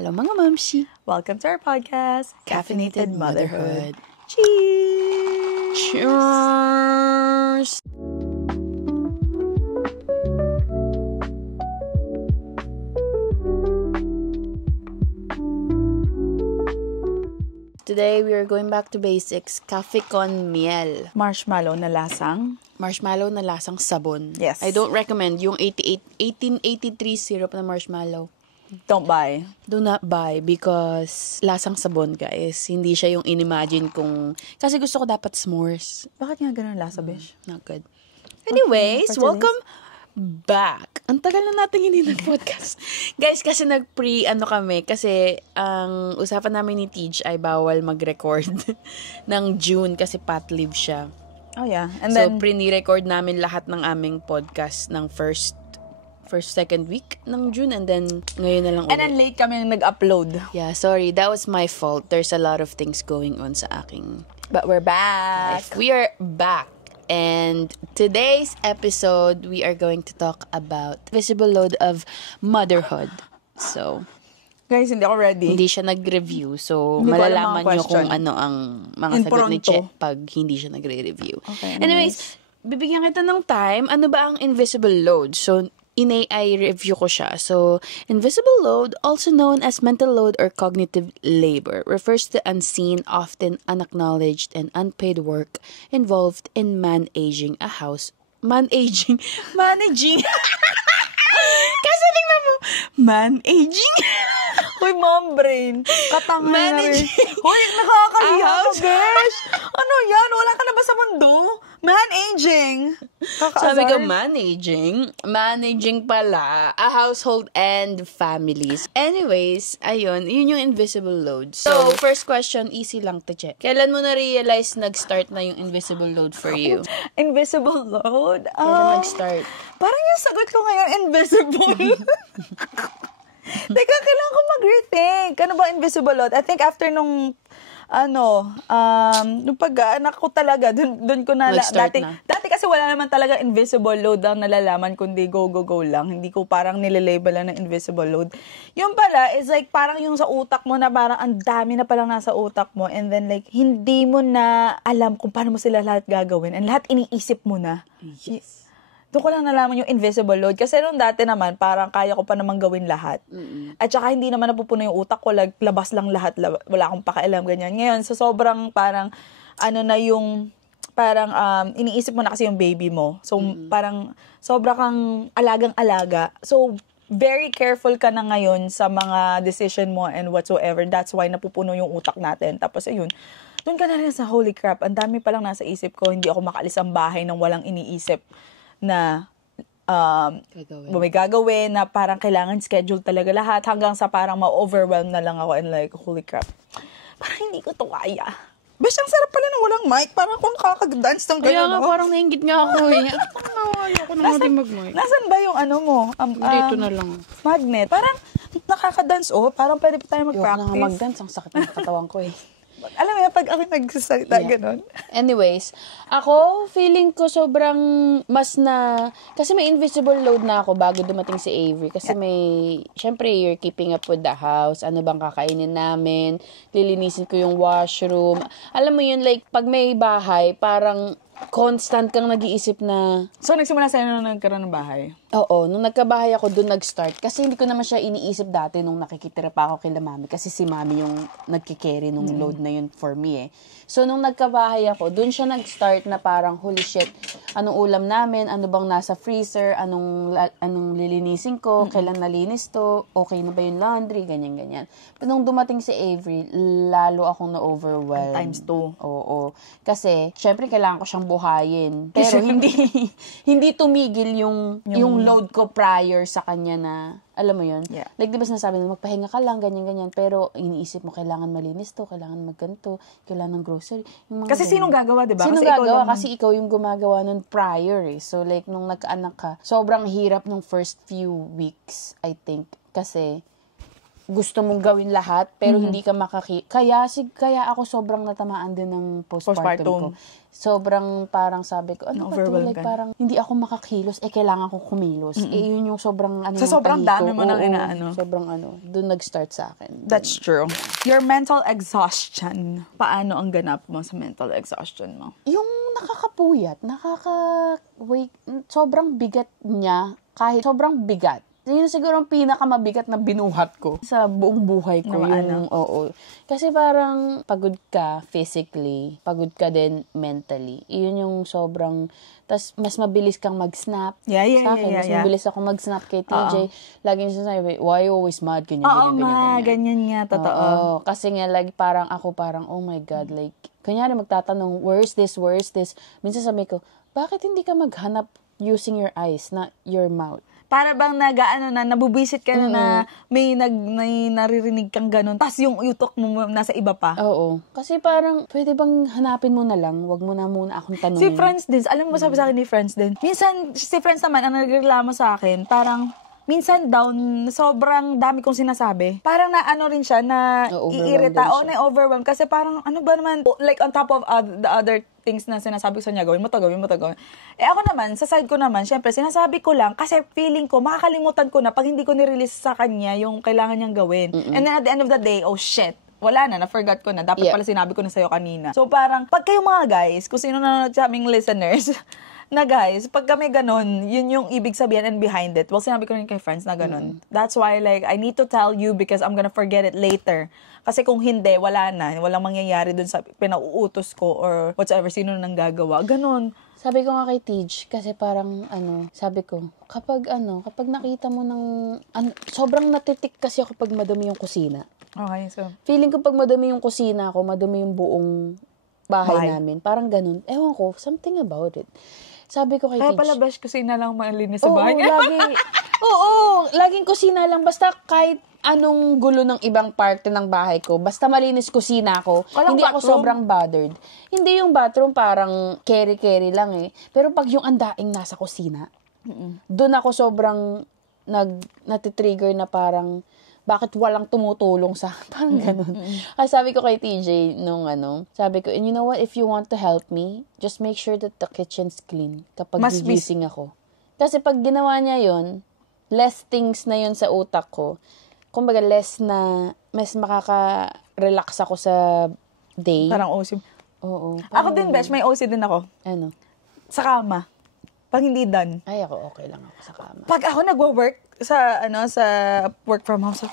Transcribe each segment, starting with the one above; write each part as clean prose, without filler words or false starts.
Hello mga mamshi! Welcome to our podcast, Caffeinated Motherhood. Cheers! Cheers! Today, we are going back to basics. Cafe con miel. Marshmallow na lasang. Marshmallow na lasang sabon. Yes. I don't recommend yung 1883 syrup na marshmallow. Don't buy. Do not buy because lasang sabon, guys. Hindi siya yung inimagine kong... Kasi gusto ko dapat s'mores. Bakit nga ganun lasa, bish? Not good. Anyways, Okay, welcome back. Ang tagal na natin hindi nag-podcast. Guys, kasi kami. Kasi ang usapan namin ni Tej ay bawal mag-record ng June kasi pat leave siya. Oh, yeah. And So, then, pre-record namin lahat ng aming podcast ng second week ng June and then ngayon na lang ulit. and then late kami nag-upload. Yeah, sorry. That was my fault. There's a lot of things going on sa aking But we're back. life. We are back. And today's episode, we are going to talk about visible load of motherhood. So, Guys, hindi ako ready. hindi siya nag-review. So, Hindi ko alam malalaman mga nyo question. kung ano ang mga In sagot ni pronto. Che pag hindi siya nagre-review. Okay, Anyways, bibigyan kita ng time. Ano ba ang invisible load? So, review ko siya. So, invisible load, also known as mental load or cognitive labor, refers to unseen, often unacknowledged, and unpaid work involved in managing a house. Managing. Kasi tingnan mo, managing. Uy, mom brain. Katanga na rin. Managing. Uy, nakakahiya ka, house. besh. Ano yan? Wala ka na ba sa mundo? Man-aging. Sabi ko, managing pala a household and families. Anyways, ayun, yun yung invisible load. So, first question, easy lang to check. Kailan mo na-realize nag-start na yung invisible load for you? Invisible load? Kailan nag-start? Parang yung sagot ko ngayon, invisible. Teka, kailangan ko mag-rethink. Ano ba invisible load? I think after nung nung pag-anak ko talaga, dun ko Nag-start na. Dati kasi wala naman talaga invisible load ang nalalaman, kundi go lang. Hindi ko parang nililabel lang ng invisible load. Yung pala is like parang yung sa utak mo na parang ang dami na palang nasa utak mo and then like hindi mo na alam kung paano mo sila lahat gagawin and lahat iniisip mo na. Yes. Doon ko lang nalaman yung invisible load. Kasi nung dati naman, parang kaya ko pa naman gawin lahat. At saka hindi naman napupuno yung utak ko. Labas lang lahat. Wala akong pakialam, ganyan. Ngayon, so sobrang parang, parang iniisip mo na kasi yung baby mo. So, parang sobra kang alagang-alaga. So, very careful ka na ngayon sa mga decision mo and whatsoever. That's why napupuno yung utak natin. Tapos, ayun. Doon ka na rin sa holy crap. Ang dami palang nasa isip ko. Hindi ako makaalis ang bahay nang walang iniisip na may gagawin na parang kailangan schedule talaga lahat hanggang sa parang ma-overwhelm na lang ako and like, holy crap. Parang hindi ko to kaya. Bes, ang sarap pala na walang mic. Parang kung kakag-dance ng Kaya gano'n. nga, parang nainggit nga ako eh. Ayoko na natin mag-mic. Nasan ba yung mo? Dito na lang. Magnet. Parang nakaka-dance, parang pwede pa tayo Ayoko na mag-practice. nga mag-dance. Ang sakit ng katawan ko eh. Alam mo yan, pag ako nagsasalita, gano'n. Anyways, ako, feeling ko sobrang kasi may invisible load na ako bago dumating si Avery. Kasi syempre, you're keeping up with the house. Ano bang kakainin namin? Lilinisin ko yung washroom. Alam mo yun, like, pag may bahay, parang constant kang nag-iisip na... So, nagsimula sa'yo nung nagkaroon ng bahay? Oo, nung nagkabahay ako, doon nag-start. Kasi hindi ko naman siya iniisip dati nung nakikitira pa ako kila mami. Kasi si mami yung nagkikerry nung load na yun for me eh. So, nung nagkabahay ako, doon siya nag-start na parang, holy shit, anong ulam namin, ano bang nasa freezer, anong lilinisin ko, kailan nalinis to, okay na ba yung laundry, ganyan-ganyan. Pero nung dumating si Avery, lalo akong na-overwhelmed. Times 2. Oo. Kasi, syempre, kailangan ko siyang buhayin. Pero hindi tumigil yung load ko prior sa kanya na, alam mo yun? Yeah. Like, di ba sinasabi na magpahinga ka lang, ganyan-ganyan. Pero, iniisip mo, kailangan malinis to, kailangan magganto, kailangan ng grocery. Kasi sinong gagawa, di ba? Sinong kasi gagawa? Kasi ikaw yung gumagawa nun prior eh. So, like, nung nagkaanak ka, sobrang hirap nung first few weeks, I think. Kasi, gusto mong gawin lahat, pero hindi ka kaya ako sobrang natamaan din ng postpartum ko. Sobrang parang sabi ko, ano ba to? Like parang hindi ako makakilos, kailangan ko kumilos. Yun yung sobrang sa sobrang dami mo nang inaano. Sobrang doon nag-start sa akin. That's true. Your mental exhaustion. Paano ang ganap mo sa mental exhaustion mo? Yung nakakapuyat, sobrang bigat niya, kahit sobrang bigat. Yun siguro ang pinakamabigat na binuhat ko sa buong buhay ko. Kasi parang pagod ka physically, pagod ka din mentally. Iyon yung sobrang, tas mas mabilis kang mag-snap. Sa akin, mas mabilis ako mag-snap kay TJ. Lagi niya sinasabi, why you always mad? Ganyan nga, totoo. Kasi nga, like, ako parang, oh my God, like, kunyari magtatanong, where's this? Minsan sabi ko, bakit hindi ka maghanap using your eyes, not your mouth? Para bang nabubisit ka na may naririnig kang ganun, tas yung utok mo nasa iba pa. Oo. Kasi parang, pwede bang hanapin mo na lang, wag mo na muna akong tanungin. Si Franz din, alam mo sabi sa akin ni Franz din, minsan, si Franz naman, ang nagreklamo sa akin, parang, minsan down, sobrang dami kong sinasabi. Parang rin siya, iirita, na-overwhelm. Kasi parang, ano ba naman, like on top of the other things na sinasabi ko sa niya, gawin mo to. Ako naman, sa side ko naman, syempre, sinasabi ko lang, kasi feeling ko, makakalimutan ko na pag hindi ko nirelease sa kanya yung kailangan niyang gawin. And then at the end of the day, oh shit, wala na, na-forgot ko na. Dapat pala sinabi ko na sa'yo kanina. So parang, pag kayong mga guys, kung sino nanonood sa aming listeners, na guys, pag kami ganun, yun yung ibig sabihin and behind it. Well, sinabi ko rin kay friends na ganun. That's why, like, I need to tell you because I'm gonna forget it later. Kasi kung hindi, wala na. Walang mangyayari dun sa pinauutos ko or whatsoever, sino nang gagawa. Ganun. Sabi ko nga kay Tej, kasi parang, sabi ko, kapag nakita mo ng, sobrang natitik kasi ako pag madumi yung kusina. Okay, so. Feeling ko pag madumi yung kusina ko, madumi yung buong bahay namin. Parang ganun. Ewan ko, something about it. Sabi ko kay Tej. Kaya pala bash kusina lang malinis sa bahay. Laging kusina lang. Basta kahit anong gulo ng ibang parte ng bahay ko, basta malinis kusina ko, hindi ako sobrang bothered. Hindi yung bathroom parang carry lang eh. Pero pag yung andaing nasa kusina, doon ako sobrang natitrigger na parang, bakit walang tumutulong sa parang ganun. Kasi sabi ko kay TJ nung sabi ko, and you know what, if you want to help me, just make sure that the kitchen's clean kapag gigising ako. Kasi pag ginawa niya yon, less things na yon sa utak ko. Kumbaga, mas makaka-relax ako sa day. Parang OC. Oo. Ako din, besh, may OC din ako. Ano? Sa kama. Pag hindi done. Ay, ako okay lang ako sa kama. Pag ako nagwo-work sa work from home, so,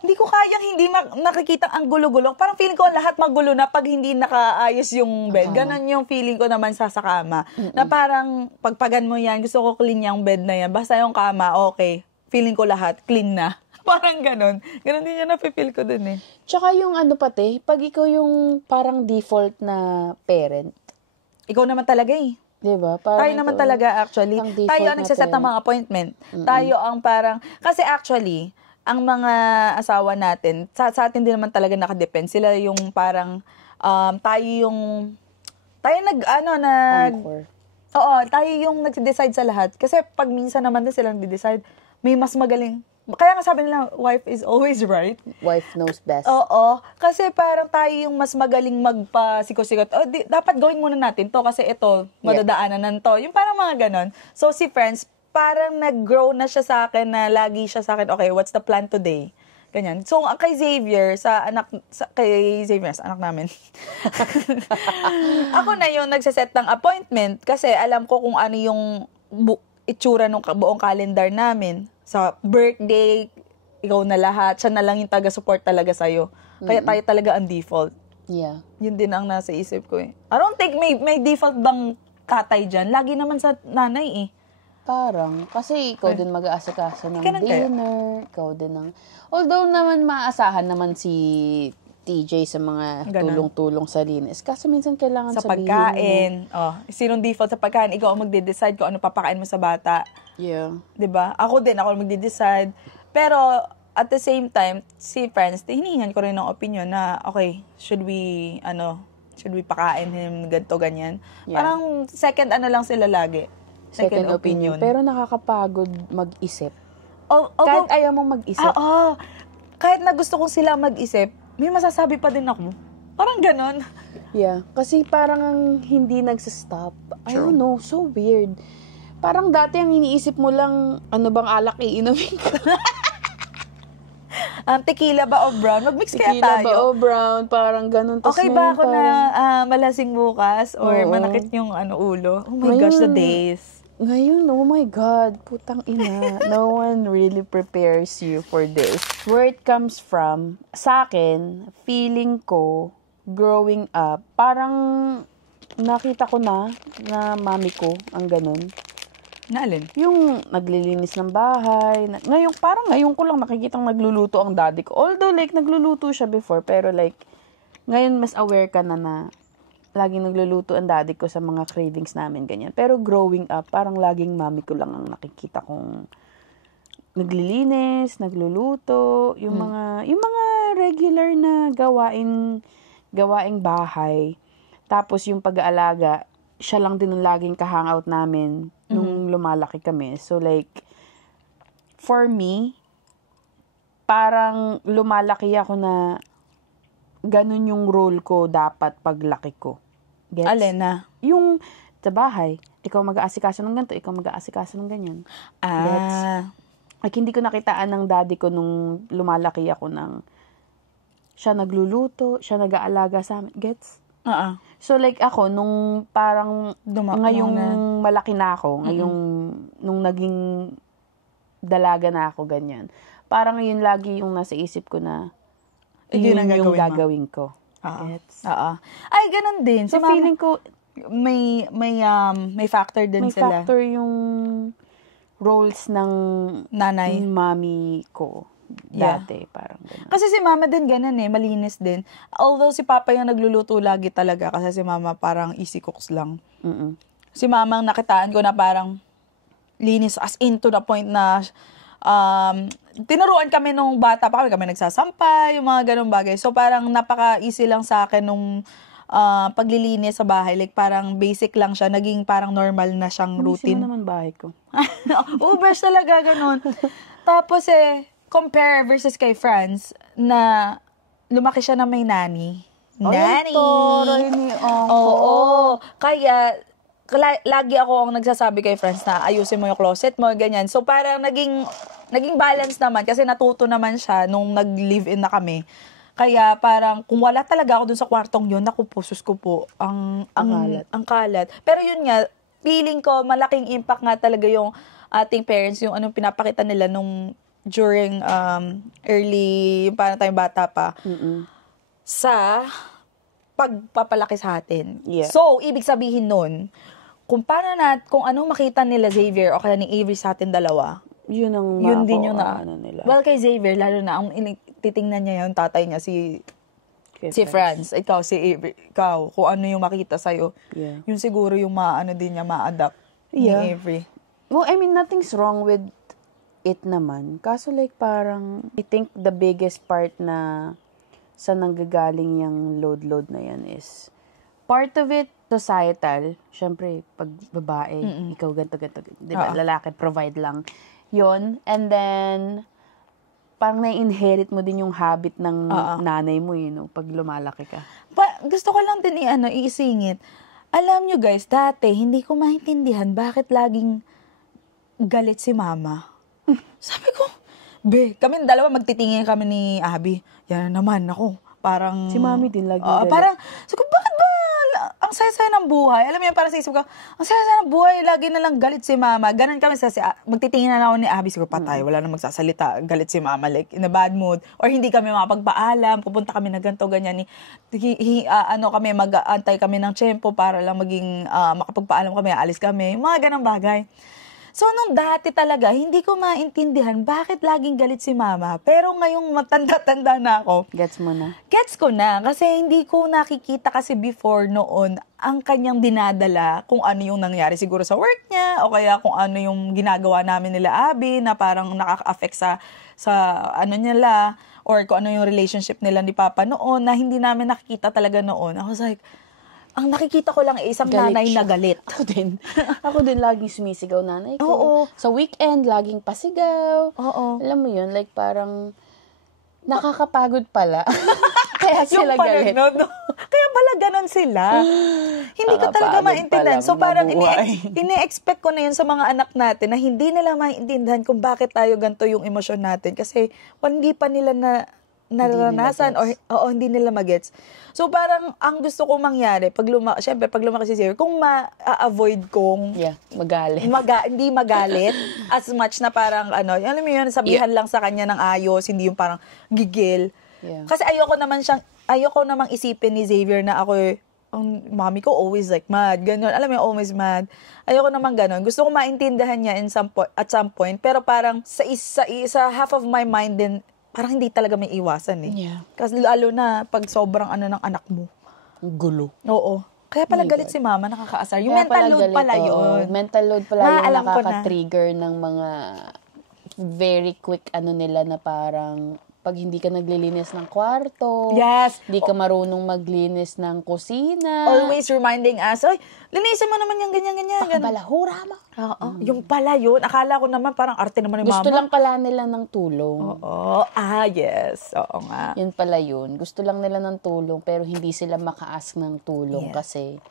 hindi ko kayang hindi nakikita ang gulo-gulo. Parang feeling ko lahat magulo na pag hindi nakaayos yung bed. Ganon yung feeling ko naman sa kama. Na parang pagpagan mo yan, gusto ko clean yung bed na yan. Basta yung kama, okay. Feeling ko lahat, clean na. Parang ganon. Ganon din yung napipil ko dun eh. Tsaka yung pati, pag ikaw yung parang default na parent. Ikaw naman talaga eh. Diba? Tayo naman talaga actually. Tayo ang nagsaset ng mga appointment. Tayo ang parang, kasi actually, ang mga asawa natin, sa atin din naman talaga nakadepend. Sila yung parang, tayo yung nag-decide sa lahat. Kasi pag minsan naman din sila nag-decide, may mas magaling. Kaya nga sabi nila, wife is always right. Wife knows best. Oo. Kasi parang tayo yung mas magaling magpa-sikot-sikot. Dapat gawin muna natin to kasi ito, madadaanan na to. Yung parang mga ganon. So si Friends, parang nag-grow na siya sa akin na lagi siya sa akin, okay, what's the plan today? Ganyan. So kay Xavier, sa anak namin. Ako na yung nagsaset ng appointment kasi alam ko kung ano yung itsura ng buong calendar namin. Sa birthday, ikaw na lahat, siya na lang yung taga-support talaga sa'yo. Kaya tayo talaga ang default. Yeah. Yun din ang nasa isip ko eh. I don't think may default bang tatay dyan. Lagi naman sa nanay eh. Parang, kasi ikaw din mag-aasikaso ng dinner, ikaw din ng... Although naman maasahan naman si TJ sa mga tulong-tulong sa linis. Kasi minsan kailangan sa pagkain. Sinong default sa pagkain? Ikaw ang magde-decide kung ano papakain mo sa bata. Yeah. 'Di ba? Ako magde-decide. Pero at the same time, si Friends, hinihingan ko rin ng opinion na okay, should we pakain him ganto ganyan. Yeah. Parang second lang sila lagi. Second opinion. Pero nakakapagod mag-isip. Kahit ayaw mong mag-isip. kahit na gusto kong sila mag-isip, may masasabi pa din ako. Parang ganon. Yeah, kasi parang ang hindi nagsastop. I don't know, so weird. Parang dati ang iniisip mo lang, ano bang alak iinumin ko? Tequila ba o brown? Mag-mix kaya Tequila tayo. ba o brown? Parang ganun. Tas Okay ba ngayon ako na malasing bukas? Or Oo. manakit yung ulo? Oh my gosh, the days. Ngayon, oh my God, putang ina. No one really prepares you for this. Where it comes from, sa akin, feeling ko, growing up, parang nakita ko na mami ko ang ganun. Naalin? Yung naglilinis ng bahay. Ngayon ko lang nakikitang nagluluto ang daddy ko. Although, like, nagluluto siya before, pero like, ngayon mas aware ka na laging nagluluto ang daddy ko sa mga cravings namin, ganyan. Pero growing up, parang laging mami ko lang ang nakikita kong naglilinis, nagluluto, yung mga regular na gawaing bahay. Tapos yung pag-aalaga, siya lang din ang laging ka-hangout namin nung lumalaki kami. So like, for me, parang lumalaki ako na ganun yung role ko dapat paglaki ko. Gets? Alin na? Yung sa bahay, ikaw mag-aasikaso ng ganito, ikaw mag-aasikaso ng ganyan. Gets? Like, hindi ko nakitaan ng daddy ko nung lumalaki ako ng siya nagluluto, siya nag-aalaga sa amin. Gets? So, like ako, nung parang ngayong malaki na ako, ngayong nung naging dalaga na ako, ganyan. Parang yun lagi yung nasa isip ko na yun yung gagawin ko. Gets? Ay, ganun din. So, feeling ko, may factor din may sila. May factor yung roles ng nanay, mami ko. Dati, parang gano'n. Kasi si mama din ganun malinis din. Although si papa yung nagluluto lagi talaga kasi si mama parang easy cooks lang. Si mama ang nakitaan ko na parang linis as in to the point na tinuruan kami nung bata pa kami nagsasampay, yung mga ganung bagay. So parang napaka-easy lang sa akin nung paglilinis sa bahay. Like parang basic lang siya. Naging parang normal na siyang routine. Hindi naman bahay ko. Ubers talaga ganun. Tapos compare versus kay Franz na lumaki siya na may nanny. Nanny! Oo. Kaya, lagi ako ang nagsasabi kay Franz na ayusin mo yung closet mo, ganyan. So, parang naging balance naman kasi natuto naman siya nung nag-live-in na kami. Kaya parang kung wala talaga ako dun sa kwartong yun, naku po, sus ko po, ang kalat. Pero yun nga, feeling ko malaking impact nga talaga yung ating parents, yung anong pinapakita nila nung during early, yung parang tayong bata pa, sa pagpapalaki sa atin. Yeah. So, ibig sabihin nun, kung anong makita nila Xavier o kaya ni Avery sa atin dalawa, yun din yung nila. Well, kay Xavier, lalo na, ang titingnan niya yung tatay niya, si Franz, ikaw, si Avery, ikaw, kung ano yung makita sa'yo, yun siguro yung din niya, ma-adapt ni Avery. Well, I mean, nothing's wrong with it naman. Kaso like parang, I think the biggest part na sa nanggagaling yung load na yan is, part of it, societal. Syempre, pag babae, ikaw ganto. Diba? Lalaki, provide lang. Yon. And then, parang na-inherit mo din yung habit ng nanay mo, pag lumalaki ka. Gusto ko lang din iisingit. Alam nyo guys, dati, hindi ko maintindihan bakit laging galit si mama. Sabi ko, kami dalawa magtitingin kami ni Abby. Yan naman ako. Parang si mami din lagi galit. Parang, sabi ko, bakit ba ang saya-saya ng buhay? Alam mo yan, parang sa isip ko, ang saya-saya ng buhay, lagi na lang galit si mama. Ganun kami magtitingin na ako ni Abby. Sabi ko, patay, wala na magsasalita. Galit si mama, like, in a bad mood. Or hindi kami makapagpaalam. Pupunta kami na ganito, ganyan. Kami, mag-aantay kami ng tiyempo para lang maging makapagpaalam kami, alis kami. Mga ganang bagay. So, nung dati talaga, hindi ko maintindihan bakit laging galit si mama. Pero ngayong matanda-tanda na ako. Gets mo na? Gets ko na. Kasi hindi ko nakikita kasi before noon ang kanyang dinadala kung ano yung nangyari siguro sa work niya o kaya kung ano yung ginagawa namin nila Abby na parang nakaka-affect sa ano nila or kung ano yung relationship nila ni Papa noon na hindi namin nakikita talaga noon. I was like, ang nakikita ko lang isang galit nanay siya. Na galit. Ako din laging sumisigaw nanay ko. Oo. Sa weekend, laging pasigaw. Oo. Alam mo yun, like parang, nakakapagod pala. Kaya sila pala, galit. no? Kaya pala ganon sila. Hindi ko talaga Nakakapagod maintindihan. pala So parang mabuhay. ini-expect ko na yun sa mga anak natin na hindi nila maintindihan kung bakit tayo ganito yung emosyon natin. Kasi hindi pa nila naranasan or hindi nila magets. So parang ang gusto kong mangyari syempre pag lumaki si Xavier, kung ma-avoid kong Magalit. hindi magalit as much na parang alam mo yun, sabihan lang sa kanya ng ayos, hindi yung parang gigil. Yeah. Kasi ayoko namang isipin ni Xavier na ako ang mommy ko always like mad, ganun. Alam mo yung always mad. Ayoko naman ganun. Gusto ko maintindihan niya at some point, pero parang sa half of my mind din, parang hindi talaga may iwasan eh. Yeah. Kasi lalo na pag sobrang ng anak mo. Gulo. Oo. Kaya pala galit si mama, nakakaasar. Yung mental load pala yun. Mental load pala yung Alam ko na. nakaka-trigger ng mga very quick nila na parang pag hindi ka naglilinis ng kwarto, Yes. hindi ka marunong maglinis ng kusina, Always reminding us, oy, linisin mo naman yung ganyan. balahura mo. Oo. Yung pala yun. Akala ko naman parang arte naman ni mama. Gusto lang pala nila ng tulong. Oo. Yes. Oo nga. Yun pala yun. Gusto lang nila ng tulong pero hindi sila maka-ask ng tulong kasi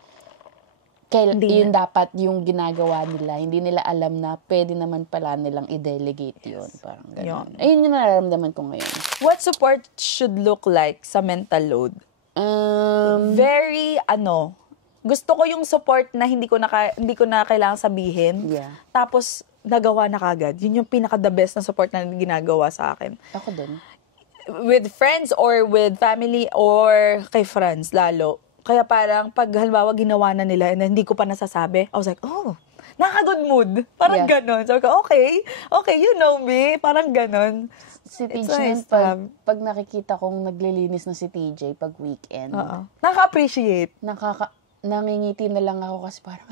yun dapat yung ginagawa nila. Hindi nila alam na pwede naman pala nilang i-delegate yun. Parang gano'n. Ayun yung nararamdaman ko ngayon. What support should look like sa mental load? Very, gusto ko yung support na hindi ko na kailangan sabihin. Yeah. Tapos, nagawa na kagad. Yun yung pinaka-the best na support na ginagawa sa akin. Ako din. With friends or with family or kay friends, lalo. Kaya parang pag halimbawa ginawa na nila and hindi ko pa nasasabi, I was like, nakaka-good mood. Parang ganon. So, okay, you know me. Parang ganon. Si TJ, pag nakikita kong naglilinis na si TJ pag weekend, Nakaka-appreciate. Nangingiti na lang ako kasi parang,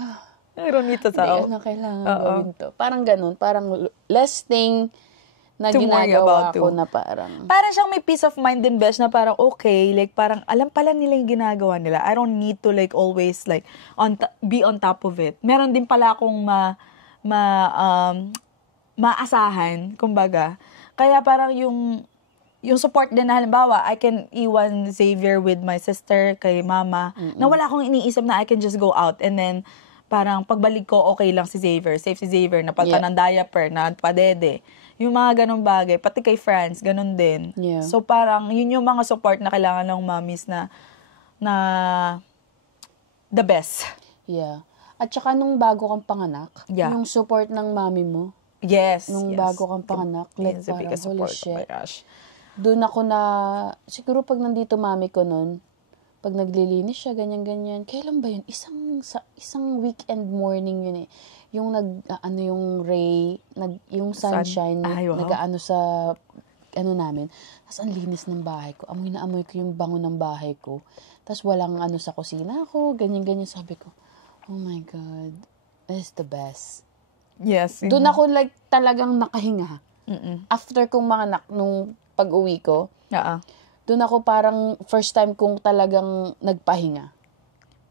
Meron nito sa hindi na kailangan gawin to. Parang ganon. Parang less thing na to worry ginagawa about ko to. na parang siyang may peace of mind din, Besh, na parang okay, like parang alam pala nila yung ginagawa nila. I don't need to like always like be on top of it. Meron din pala akong maasahan, kumbaga. Kaya parang yung support din na halimbawa, I can iwan Xavier with my sister, kay mama, na wala akong iniisip na I can just go out and then parang pagbalik ko, okay lang si Xavier, safe si Xavier, napalta ng diaper, padede. Yung mga ganong bagay, pati kay friends, ganon din. Yeah. So parang, yun yung mga support na kailangan ng mommies na the best. Yeah. At saka nung bago kang panganak, yung support ng mami mo, yes. nung bago kang panganak, like parang, holy shit. Oh my gosh. Doon ako siguro pag nandito mami ko nun, pag naglilinis siya, ganyan-ganyan, kailan ba yun? Isang weekend morning yun eh. Yung yung ray, yung sunshine, nag-ano sa, namin. Tapos ang linis ng bahay ko. Amoy na amoy ko yung bango ng bahay ko. Tapos walang sa kusina ko, ganyan-ganyan. Sabi ko, oh my God, this is the best. Yes. Doon ako like talagang nakahinga. After kong nung pag-uwi ko, doon ako parang first time kong talagang nagpahinga.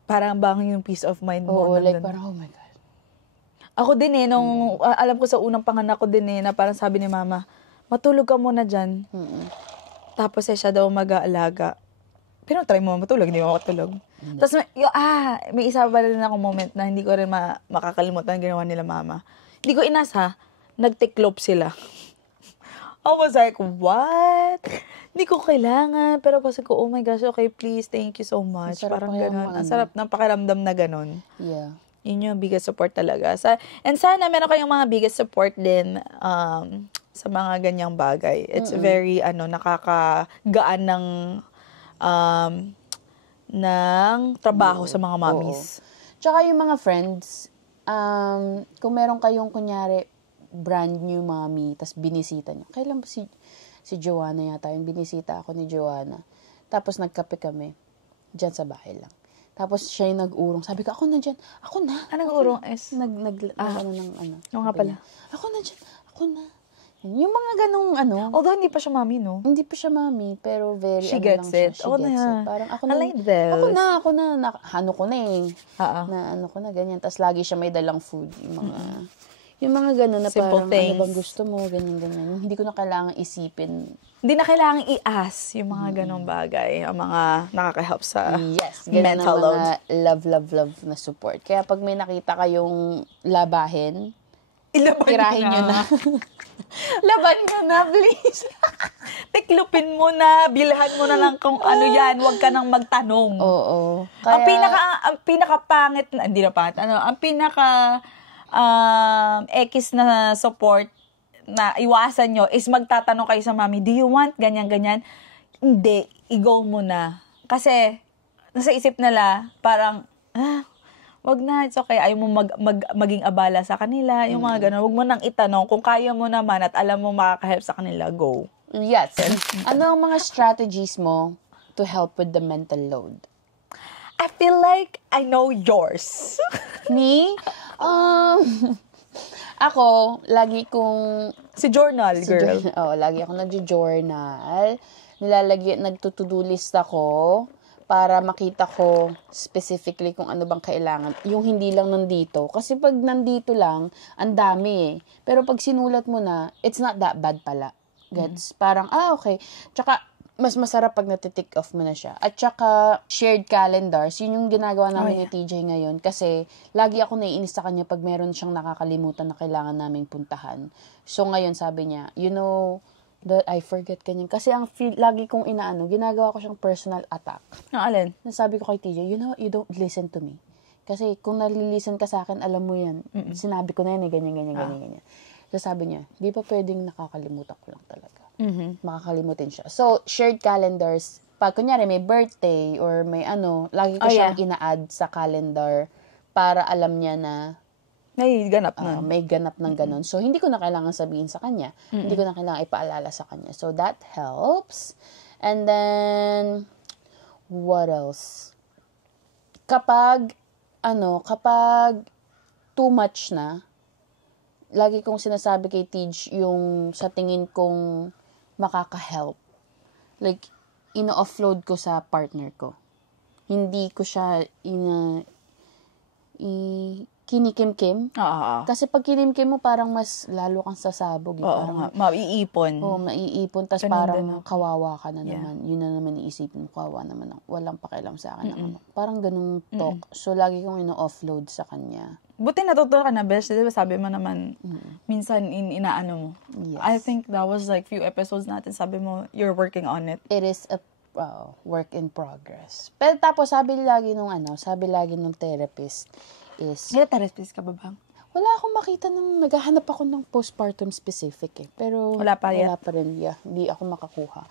Parang bang yung peace of mind mo. Oo, like parang, oh my God. Ako din alam ko sa unang panganak ko din na parang sabi ni mama, matulog ka muna dyan. Tapos siya daw mag-aalaga. Pero try mo matulog, hindi mo makatulog. Tapos may isa pa rin akong moment na hindi ko rin makakalimutan ginawa nila mama. Hindi ko inasa, nagtiklop sila. I was like, what? Hindi ko kailangan. Pero kasi ko, oh my gosh, okay, please, thank you so much. Parang ganun. Ang sarap ng pakiramdam na ganun. Yeah. Yun yung biggest support talaga. And sana meron kayong mga biggest support din sa mga ganyang bagay. It's very, nakakagaan ng trabaho sa mga mommies. Tsaka yung mga friends, kung meron kayong kunyari, brand new mommy, tas binisita nyo. Kailan ba si Joanna yata, yung binisita ako ni Joanna. Tapos nagkape kami, dyan sa bahay lang. Tapos siya yung nag-urong. Sabi ko, ako na dyan. Ako na. Anong urong is? Yung nga pala. Ako na dyan. Ako na. Yung mga ganong Although hindi pa siya mami, no? Hindi pa siya mami, pero very She gets it. She gets it. Parang ako na. I like those. Ako na. Ano ko na eh. Na ko na, ganyan. Tapos lagi siya may dalang food. Yung mga gano'n na simple parang, things. ano bang gusto mo, ganyan. Hindi ko na kailangan isipin hindi na kailangang i-ask yung mga ganong bagay, ang mga nakaka-help sa Yes, ganun mental ang load. mga love na support. Kaya pag may nakita kayong labahin, Ilaban tirahin nyo na. Laban ka na, please. Tiklupin mo na, bilhan mo na lang kung ano yan, huwag ka nang magtanong. Oo. Ang pinaka-pangit, hindi na pangit, ang pinaka ekis na support na iwasan nyo is magtatanong kayo sa mami, do you want ganyan-ganyan? Hindi, i-go mo na. Kasi, nasa isip nila, parang, wag na, it's okay. Ayaw mo maging abala sa kanila, yung mga gano'n. Wag mo nang itanong. Kung kaya mo naman at alam mo makaka-help sa kanila, go. Yes. Ano ang mga strategies mo to help with the mental load? I feel like I know yours. Me? Ako, lagi kong Si journal, girl. lagi ako nagjo-journal. Nagto-to-do list ako para makita ko specifically kung ano bang kailangan. Yung hindi lang nandito. Kasi pag nandito lang, ang dami eh. Pero pag sinulat mo na, it's not that bad pala. Gets? Parang, okay. Tsaka, mas masarap pag natitick off mo na siya. At tsaka, shared calendars, yun yung ginagawa namin ni TJ ngayon. Kasi, lagi ako naiinis sa kanya pag meron siyang nakakalimutan na kailangan naming puntahan. So, ngayon sabi niya, that I forget kanyan. Kasi ang lagi kong ginagawa ko siyang personal attack. Ang alin? Nasabi ko kay TJ, you don't listen to me. Kasi kung nalilisten ka sa akin, alam mo yan. Sinabi ko na yan, ganyan. So sabi niya, di pa pwedeng nakakalimutan ko lang talaga. Makakalimutin siya. So, shared calendars, pag kunyari may birthday or may lagi ko siyang ina-add sa calendar para alam niya na may ganap nun. May ganap ng ganun. So, hindi ko na kailangan sabihin sa kanya. Hindi ko na kailangan ipaalala sa kanya. So, that helps. And then, what else? Kapag too much na, lagi kong sinasabi kay Tej yung sa tingin kong makaka-help. Like, ino-offload ko sa partner ko. Hindi ko siya kinikim-kim. Kasi pag kinimkim mo, parang mas lalo kang sasabog. Parang maiipon. Maiipon. Tapos parang kawawa ka na naman. Yun na naman iisipin mo, kawawa naman. Walang pakialam sa akin. Parang ganung talk. So, lagi kong ino-offload sa kanya. Buti natuto ka na, Besh. Diba sabi mo naman, minsan inaano mo. Yes. I think that was like few episodes natin. Sabi mo, you're working on it. It is a work in progress. Pero tapos, sabi lagi nung therapist is... May therapist ka ba bang? Wala akong makita naghahanap ako ng postpartum specific eh. Pero wala pa rin. Yeah, hindi ako makakuha.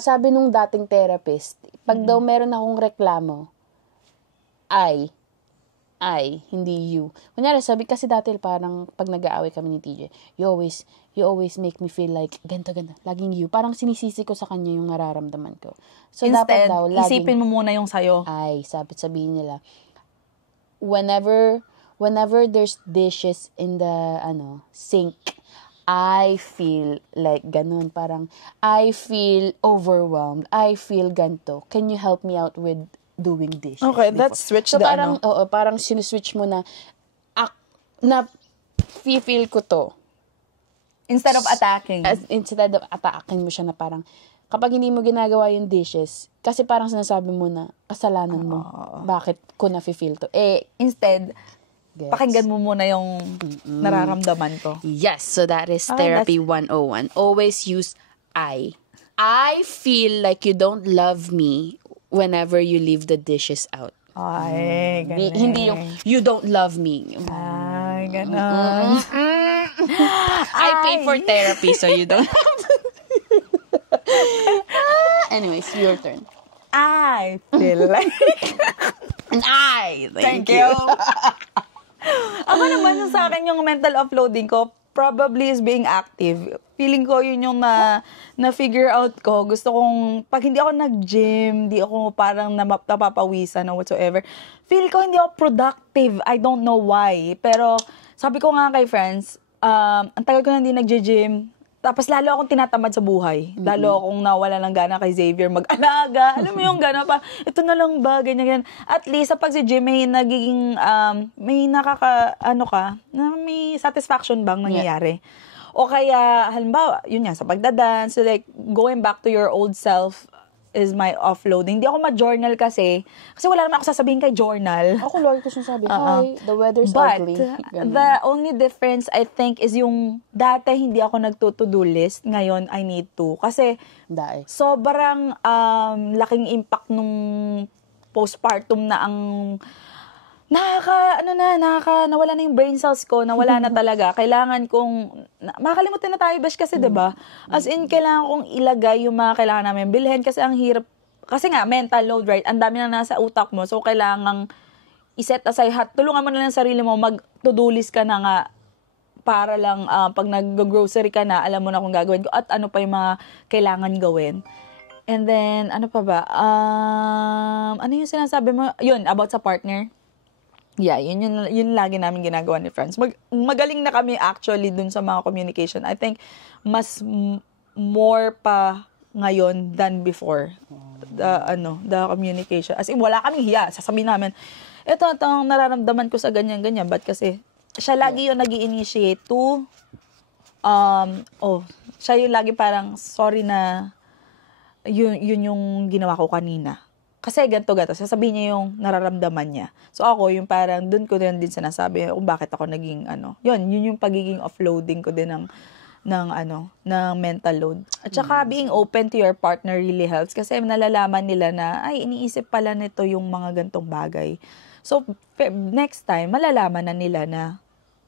Sabi nung dating therapist, pag daw meron akong reklamo, hindi you. Kunyari, sabi kasi dati parang pag nag-aaway kami ni TJ, you always make me feel like ganto. Laging you. Parang sinisisi ko sa kanya yung nararamdaman ko. So, instead, dapat daw, isipin mo muna yung sayo. Sabihin nila, whenever there's dishes in the sink, I feel like ganun. Parang, I feel overwhelmed. I feel ganto. Can you help me out with doing dishes? Okay, let's switch so, parang, parang sinuswitch mo na feel ko to. Instead of attacking. Instead of attacking mo siya na parang, kapag hindi mo ginagawa yung dishes, kasi parang sinasabi mo na, kasalanan mo. Bakit ko na-feel to? Instead, pakinggan mo muna yung nararamdaman ko. Yes, so that is Therapy 101. Always use I. I feel like you don't love me whenever you leave the dishes out. Ay, ganun. Hindi yung, you don't love me. Ay, ganun. I paid for therapy, so you don't have to. Anyways, your turn. I feel like... And thank you. Ako naman, yung sa akin, yung mental uploading ko, probably is being active. Feeling ko yun yung na-figure out ko. Gusto kong, pag hindi ako nag-gym, hindi ako parang napapawisan or whatsoever, feel ko hindi ako productive. I don't know why. Pero, sabi ko nga kay friends, ang tagal ko na hindi nag-gym. Tapos lalo akong tinatamad sa buhay. Lalo akong nawala ng gana kay Xavier mag-alaga. Alam mo yung gana pa, ito na lang ba, ganyan. At least, sa pag-gym, may nagiging, may may satisfaction bang nangyayari? O kaya, halimbawa, yun nga, sa pagdadance, so like, going back to your old self is my offloading. Hindi ako ma-journal kasi wala naman ako sasabihin kay journal. Ako lagi ko sinasabi, hi, the weather's But, ugly. Ganun. the only difference, I think, is yung dati hindi ako nagto-to-do list. Ngayon, I need to. Kasi, Dai. sobrang laking impact nung postpartum na ang nawala na yung brain cells ko, nawala na talaga. Kailangan kong, makakalimutan na tayo, Besh, kasi, diba? As in, kailangan kong ilagay yung mga kailangan namin bilhin kasi ang hirap, kasi nga, mental load, right? Ang dami na nasa utak mo, so kailangan iset aside, tulungan mo na lang sarili mo, mag-to-do list ka na nga, para lang, pag nag-grocery ka na, alam mo na kung gagawin ko, at ano pa yung mga kailangan gawin. And then, ano pa ba? Ano yung sinasabi mo? Yun, about sa partner. Yeah, yun lagi namin ginagawa ni Franz. Magaling na kami actually dun sa mga communication. I think mas more pa ngayon than before. The communication. As in, wala kaming hiya. Sasabihin namin, ito ang nararamdaman ko sa ganyan-ganyan. But kasi, siya lagi yung nag-i-initiate to, siya yung lagi parang, sorry na, yun yung ginawa ko kanina. Kasi ganito, sasabihin niya yung nararamdaman niya. So ako, yung parang, dun ko din sinasabi kung bakit ako naging, yun yung pagiging offloading ko din ng mental load. At saka, being open to your partner really helps kasi nalalaman nila na, ay, iniisip pala nito yung mga gantong bagay. So, next time, malalaman na nila na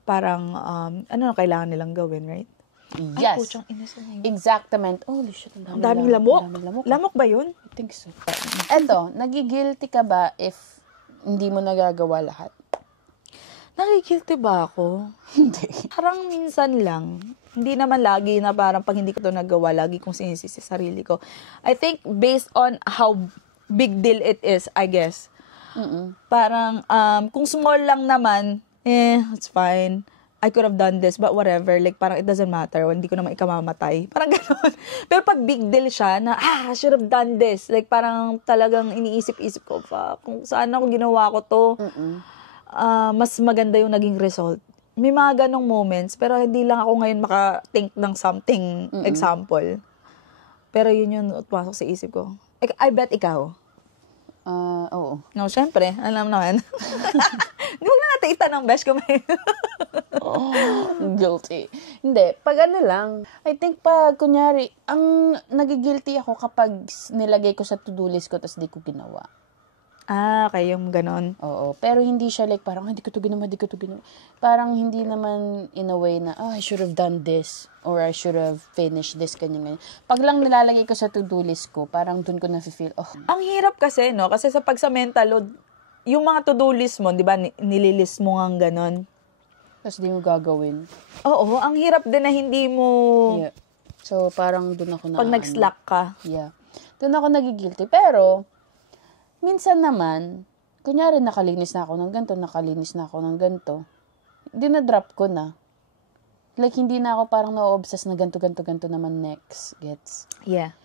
parang, ano na kailangan nilang gawin, right? Yes. Ay, puchang inis na yun. Exactament. Holy shit, ang Daming lamok. Daming lamok. Lamok ba yun? I think so. Eto, nagigilty ka ba if hindi mo nagagawa lahat? Nakikilty ba ako? Hindi. Parang minsan lang. Hindi naman lagi na parang pag hindi ko to nagawa, lagi kong sinisisi sa sarili ko. I think based on how big deal it is, I guess. Parang, kung small lang naman, it's fine. I could have done this, but whatever. Like, parang it doesn't matter. Hindi ko naman ikamamatay. Parang gano'n. Pero pag big deal siya, na, I should have done this. Like, parang talagang iniisip-isip ko, kung saan ako ginawa ko to, mas maganda yung naging result. May mga ganong moments, pero hindi lang ako ngayon maka-think ng something example. Pero yun yung pasok sa isip ko. I bet ikaw. Oo. No, syempre. Alam naman. Di ba na natin itanong, Besh, kung may... Guilty. Hindi. Pag ano lang, I think pag, kunyari, ang nagigilty ako kapag nilagay ko sa to-do list ko tapos di ko ginawa. Kayong ganon. Oo. Pero hindi siya like, parang, di ko to ginawa. Parang hindi naman in a way na, I should have done this or I should have finished this, ganyan. Pag lang nilalagay ko sa to-do list ko, parang dun ko na-feel, Ang hirap kasi, no? Kasi sa mental load, yung mga to-do list mo, di ba, nililist mo nga ganon. Tapos di mo gagawin. Oo, ang hirap din na hindi mo... Yeah. So, parang dun ako na... Pag nag-slack ka. Yeah. Dun ako nagigilty. Pero, minsan naman, kunyari nakalinis na ako ng ganito, dinadrop ko na. Like, hindi na ako parang na-obsess na ganito naman next. Gets? Yeah.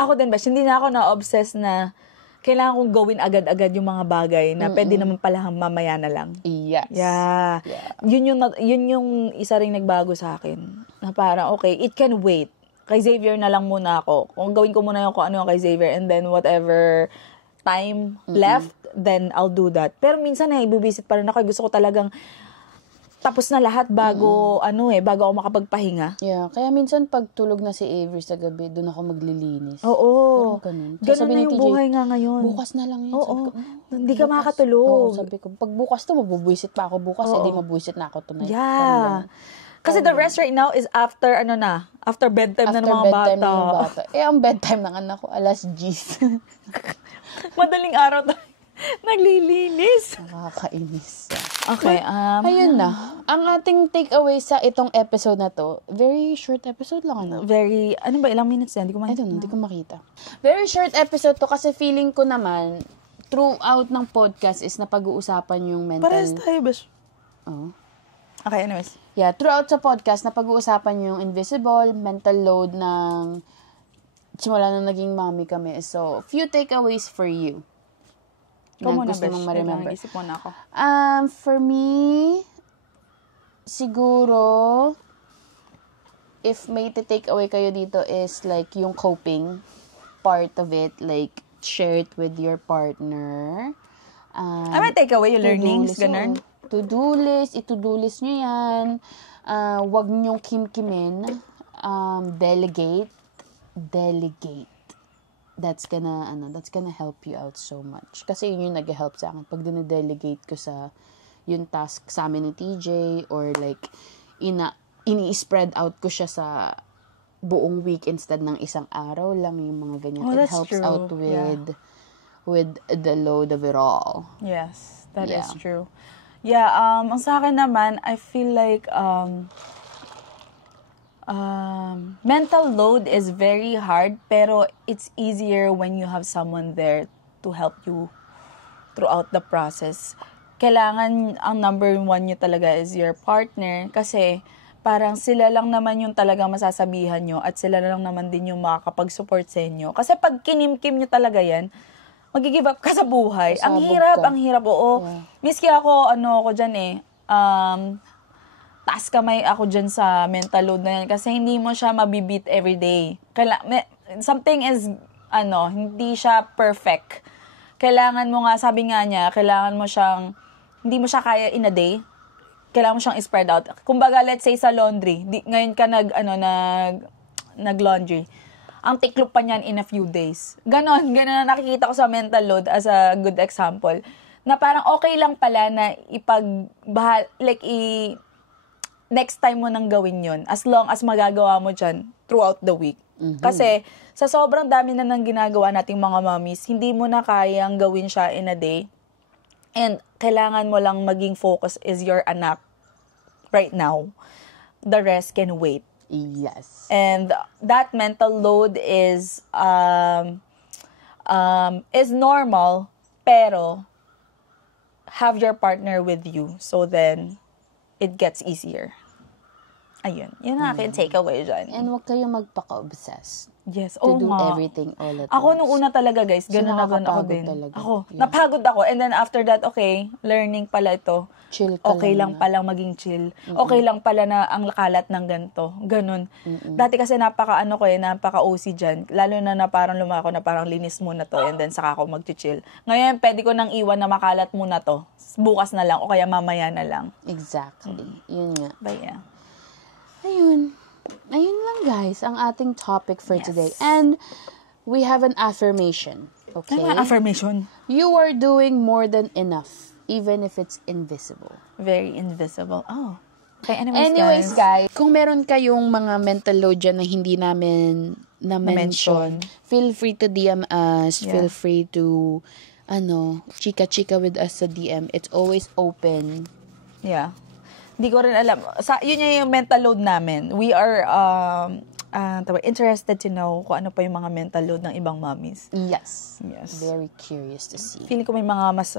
Ako din ba, hindi na ako na-obsess na kailangan kong gawin agad-agad yung mga bagay na pwede naman pala mamaya na lang. Yes. Yeah. Yun yung isa ring nagbago sa akin. Na parang, okay, it can wait. Kay Xavier na lang muna ako. Kung gawin ko muna yung kung ano yung kay Xavier and then whatever time left, then I'll do that. Pero minsan ibubisit pa rin ako. Gusto ko talagang tapos na lahat bago bago ako makapagpahinga. Yeah, kaya minsan pag tulog na si Avery sa gabi, doon ako maglilinis. Oo. Ganun Na yung buhay nga ngayon. Bukas na lang yan. Oo. Sabi ko, Hindi ka makakatulog. Sabi ko, pag bukas to, mabubuisit pa ako bukas. Hindi mabubuisit na ako tonight. Yeah. Kasi the rest right now is after after bedtime na ng mga bedtime bata. ng mga bata. Ang bedtime ng anak ko, alas 10. Madaling araw tayo naglilinis. Nakakainis. Okay, ayun na. Ang ating takeaway sa itong episode na to, very short episode lang, ilang minutes yan? Hindi ko makita. Very short episode to kasi feeling ko naman, throughout ng podcast is napag-uusapan yung mental... Parehas tayo, Besh. Oh. Okay, anyways. Yeah, throughout sa podcast, napag-uusapan yung invisible, mental load ng simula nung naging mommy kami. So, few takeaways for you. Ikaw muna, gusto Besh. mong ma-remember. Isip muna ako. For me, siguro, if may take away kayo dito is like yung coping part of it, like share it with your partner. May take away yung learnings, To-do list, ganun. To-do list, i-to-do list nyo yan. Wag nyong kim-kimin. Delegate. That's gonna help you out so much. Kasi yun yung nag-help sa akin. Pag dine-delegate ko sa yung task sa amin ni TJ, or like, ini-spread out ko siya sa buong week instead ng isang araw lang, yung mga ganyan. It that's helps true. out with the load of it all. Yes, that is Yeah. true. Yeah, ang sa akin naman, I feel like mental load is very hard, pero it's easier when you have someone there to help you throughout the process. Kailangan, ang number one nyo talaga is your partner, kasi parang sila lang naman yung talagang masasabihan nyo, at sila lang naman din yung makakapag-support sa inyo. Kasi pag kinimkim nyo talaga yan, mag-give up ka sa buhay. Sasabog Ang hirap, oo. Yeah. Miski ako dyan taas kamay ako dyan sa mental load na yan, kasi hindi mo siya mabibit everyday. Something is, hindi siya perfect. Kailangan mo nga, sabi nga niya, hindi mo siya kaya in a day. Kailangan mo siyang spread out. Kumbaga, let's say sa laundry, ngayon ka nag-laundry. Ang tiklop pa niyan in a few days. Ganon na nakikita ko sa mental load as a good example. Na parang okay lang pala na next time mo nang gawin yun, as long as magagawa mo dyan throughout the week. Mm-hmm. Kasi, sa sobrang dami na nang ginagawa nating mga mommies, hindi mo na kayang gawin siya in a day. And, kailangan mo lang maging focus is your anak right now. The rest can wait. Yes. And that mental load is normal, pero have your partner with you, so then it gets easier. Ayun. Yun ang aking takeaway dyan. And huwag kayong magpaka-obsess. Yes. To do nga. everything all at Ako once. nung una talaga, guys, ganun ako nakakapagod din. talaga. Yeah. Napagod ako. And then after that, okay, learning pala ito. Chill ka Okay lang na. palang maging chill. Okay lang pala na ang kalat ng ganito. Ganun. Dati kasi napaka-OC dyan. Lalo na parang lumako na parang linis muna to, and then saka ako mag-chill. Ngayon, pwede ko nang iwan na makalat muna to. Bukas na lang o kaya mamaya na lang. Exactly. Yun nga. But yeah. Ayun lang, guys, ang ating topic for today. And we have an affirmation. Okay? Ano yung affirmation? You are doing more than enough, even if it's invisible. Very invisible. Oh. Okay, Anyways, guys, kung meron kayong mga mental load dyan na hindi namin na-mention, feel free to DM us. Yeah. Feel free to, chika-chika with us sa DM. It's always open. Yeah. Hindi ko rin alam. Yun yung mental load namin. We are interested to know kung ano pa yung mga mental load ng ibang mommies. Yes. Very curious to see. Feeling ko may mga mas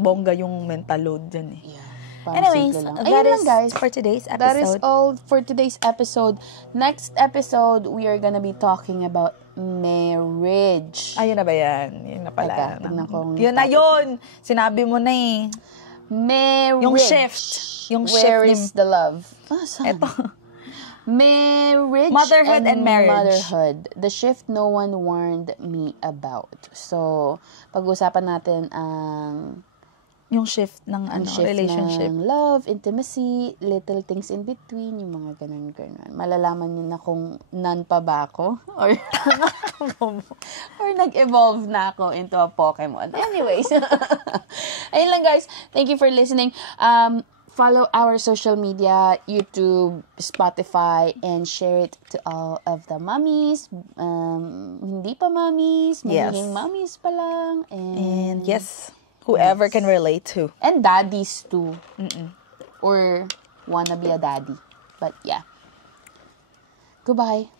bongga yung mental load dyan eh. Yeah. Anyways, that is guys, for today's episode. That is all for today's episode. Next episode, we are gonna be talking about marriage. Ayun na ba yan? Yun na pala. Teka, tignan ko. Yun na yun! Sinabi mo na eh. Marriage. Yung shift. Where is the love? Saan? Eto. Marriage. Motherhood and marriage. Motherhood. The shift no one warned me about. So, pag-usapan natin ang yung shift ng relationship. Ng love, intimacy, little things in between, yung mga ganun. Malalaman nyo na kung none pa ba ako or nag-evolve na ako into a Pokemon. Anyways. Ayun lang, guys. Thank you for listening. Follow our social media, YouTube, Spotify, and share it to all of the mommies. Hindi pa mommies, magiging mommies pa lang. And yes, whoever can relate to. And daddies too. Or wanna be a daddy. But yeah. Goodbye.